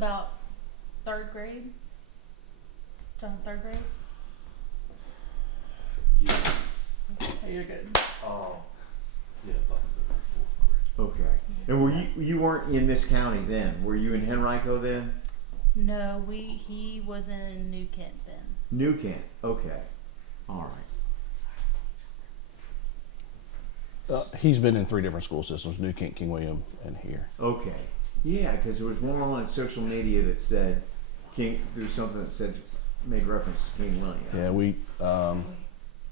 about third grade. John, third grade? Yeah. Okay, you're good. Oh. Yeah, about third or fourth grade. Okay. And were you weren't in this county then? Were you in Henrico then? No, he was in New Kent then. New Kent. Okay. All right. He's been in 3 different school systems: New Kent, King William, and here. Okay. Yeah, because there was one on social media that said King. There was something that said made reference to King William. Yeah, we.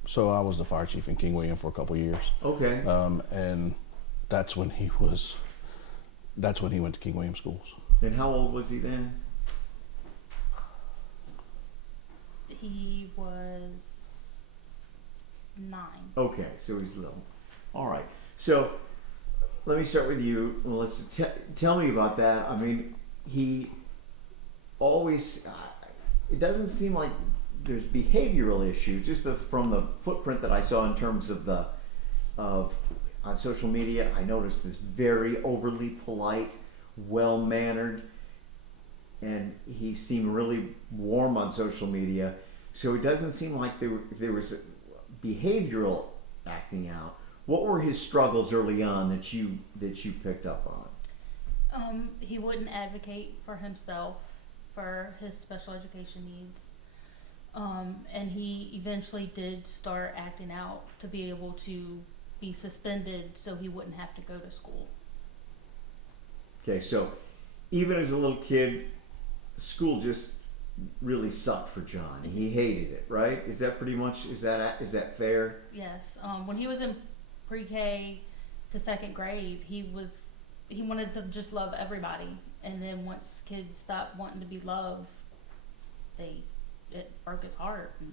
So I was the fire chief in King William for a couple of years, Okay. and that's when he was. That's when he went to King William schools. And how old was he then? He was 9. Okay, so he's little. All right. So let me start with you, Melissa. Tell me about that. I mean, he always. It doesn't seem like there's behavioral issues. Just from the footprint that I saw in terms of on social media, I noticed this very overly polite, well mannered, and he seemed really warm on social media. So it doesn't seem like there was behavioral acting out. What were his struggles early on that you picked up on? He wouldn't advocate for himself for his special education needs. And he eventually did start acting out to be able to be suspended so he wouldn't have to go to school. Okay, so even as a little kid, school just really sucked for John. He hated it, right? Is that pretty much, is that fair? Yes. When he was in pre-K to second grade, he wanted to just love everybody. And then once kids stopped wanting to be loved, it broke his heart. And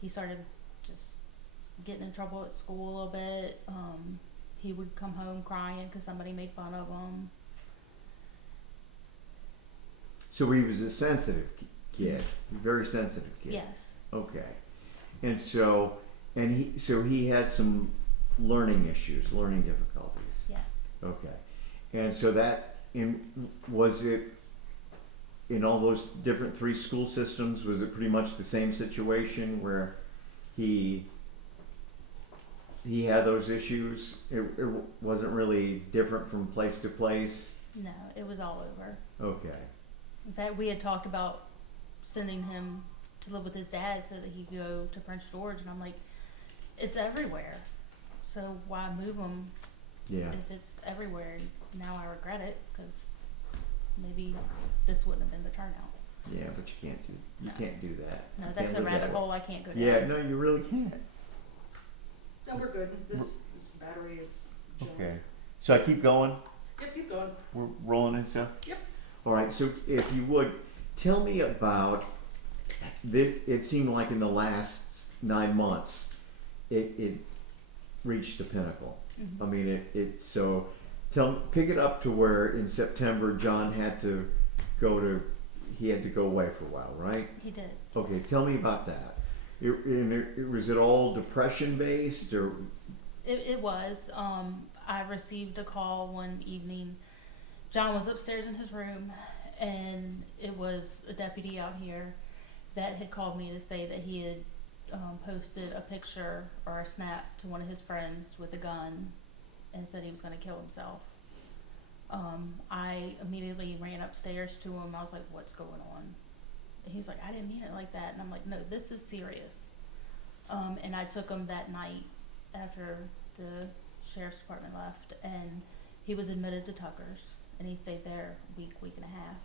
he started just getting in trouble at school a little bit. He would come home crying because somebody made fun of him. So he was a sensitive kid, very sensitive kid. Yes. Okay, and he had some learning issues, learning difficulties. Yes. Okay, and so was it in all those different 3 school systems? Was it pretty much the same situation where he had those issues? It wasn't really different from place to place. No, it was all over. Okay. In fact, we had talked about sending him to live with his dad so that he could go to Prince George, and I'm like, it's everywhere. So why move him Yeah. if it's everywhere? Now I regret it because maybe this wouldn't have been the turnout. Yeah, but you can't do that. No, You that's can't a live that rabbit way. hole I can't go down. Yeah, no, you really can't. No, we're good. This battery is jammed. Okay. So I keep going. Yep, keep going. We're rolling and stuff. Yep. All right. So if you would tell me about it seemed like in the last 9 months, it reached the pinnacle. Mm-hmm. I mean, pick it up to where in September John had to go away for a while, right? He did. Okay, tell me about that. Was it all depression based or? It was. I received a call one evening. John was upstairs in his room, and it was a deputy out here that had called me to say that he had posted a picture or a snap to one of his friends with a gun and said he was going to kill himself. I immediately ran upstairs to him. I was like, what's going on? And he was like, I didn't mean it like that. And I'm like, no, this is serious. And I took him that night after the sheriff's department left, and he was admitted to Tucker's, and he stayed there a week and a half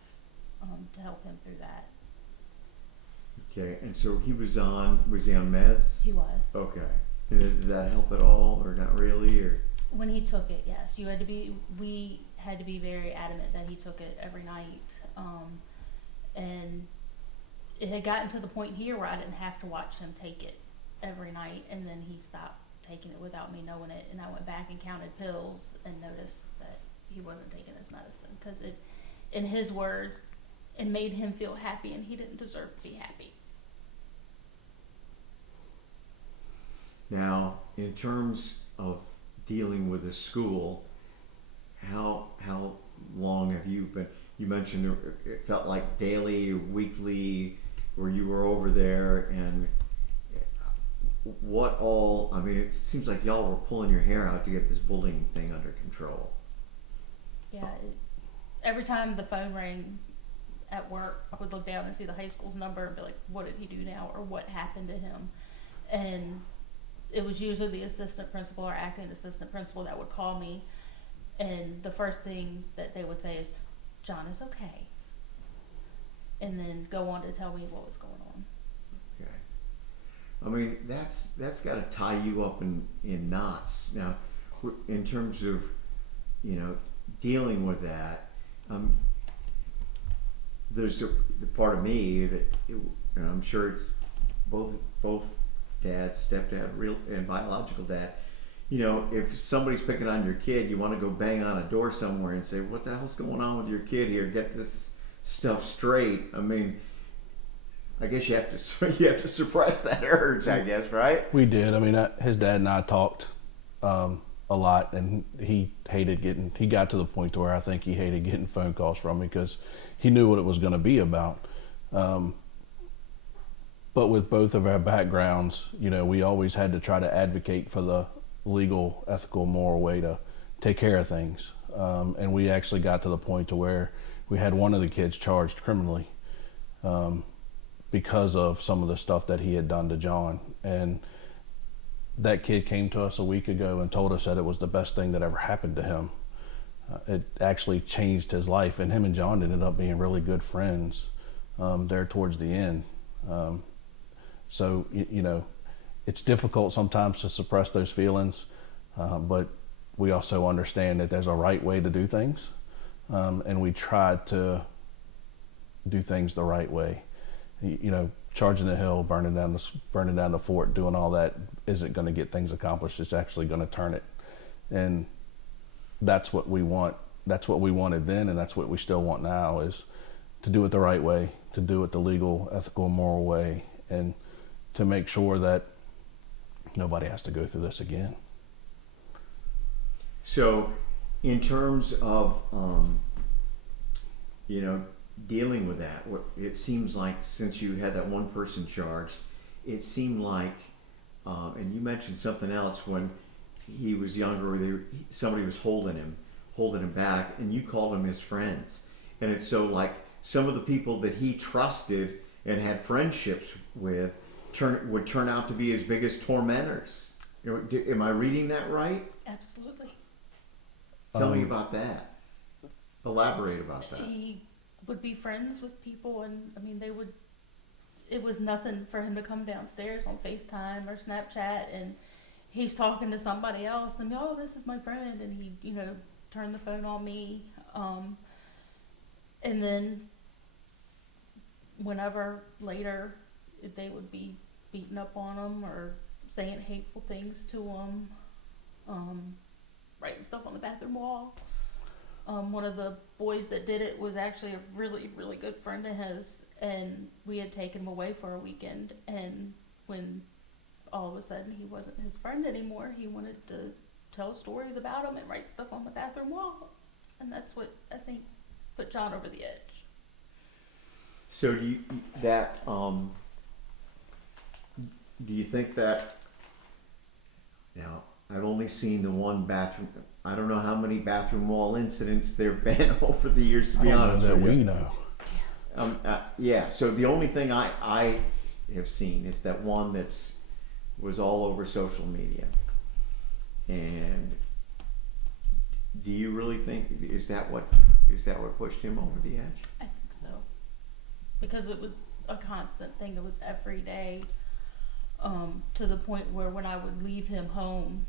to help him through that. Okay, and so was he on meds? He was. Okay. And did that help at all, or not really, or? When he took it, yes. We had to be very adamant that he took it every night. And it had gotten to the point here where I didn't have to watch him take it every night, and then he stopped taking it without me knowing it, and I went back and counted pills and noticed that he wasn't taking his medicine because it, in his words, it made him feel happy, and he didn't deserve to be happy. Now, in terms of dealing with the school, how long have you been? you mentioned it felt like daily, weekly, where you were over there, and what all, I mean, it seems like y'all were pulling your hair out to get this bullying thing under control. Yeah, every time the phone rang at work, I would look down and see the high school's number and be like, what did he do now, or what happened to him? And it was usually the assistant principal or acting assistant principal that would call me, and the first thing that they would say is, John is okay, and then go on to tell me what was going on. Okay. I mean, that's got to tie you up in knots. Now, in terms of, you know, dealing with that, there's the part of me that, and I'm sure it's both dads, stepdad, real and biological dad. You know, if somebody's picking on your kid, you want to go bang on a door somewhere and say, "What the hell's going on with your kid here? Get this stuff straight." I mean, I guess you have to suppress that urge, I guess, right? We did. I mean, his dad and I talked a lot, and he got to the point to where I think he hated getting phone calls from me because he knew what it was going to be about. But with both of our backgrounds, you know, we always had to try to advocate for the legal, ethical, moral way to take care of things. And we actually got to the point to where we had one of the kids charged criminally because of some of the stuff that he had done to John. And that kid came to us a week ago and told us that it was the best thing that ever happened to him. It actually changed his life, and him and John ended up being really good friends there towards the end. So, you know, it's difficult sometimes to suppress those feelings, but we also understand that there's a right way to do things, and we try to do things the right way. You know, charging the hill, burning down the fort, doing all that isn't going to get things accomplished. It's actually going to turn it, and that's what we want. That's what we wanted then, and that's what we still want now, is to do it the right way, to do it the legal, ethical, moral way, and to make sure that nobody has to go through this again. So, in terms of, you know, dealing with that, it seems like since you had that one person charged, it seemed like, and you mentioned something else when he was younger, somebody was holding him back, and you called them his friends. And it's so like some of the people that he trusted and had friendships with would turn out to be his biggest tormentors. Am I reading that right? Absolutely. Tell me about that. Elaborate about that. He would be friends with people, and I mean, it was nothing for him to come downstairs on FaceTime or Snapchat, and he's talking to somebody else, and, oh, this is my friend, and he, you know, turned the phone on me, and then whenever later they would be beating up on him or saying hateful things to him, writing stuff on the bathroom wall. One of the boys that did it was actually a really, really good friend of his, and we had taken him away for a weekend, and when all of a sudden he wasn't his friend anymore, he wanted to tell stories about him and write stuff on the bathroom wall, and that's what I think put John over the edge. So do you think that, now I've only seen the one bathroom, I don't know how many bathroom wall incidents there have been over the years, to be honest with you. We know. Yeah, so the only thing I have seen is that one was all over social media. And do you really think, is that what pushed him over the edge? I think so. Because it was a constant thing. It was every day, to the point where when I would leave him home,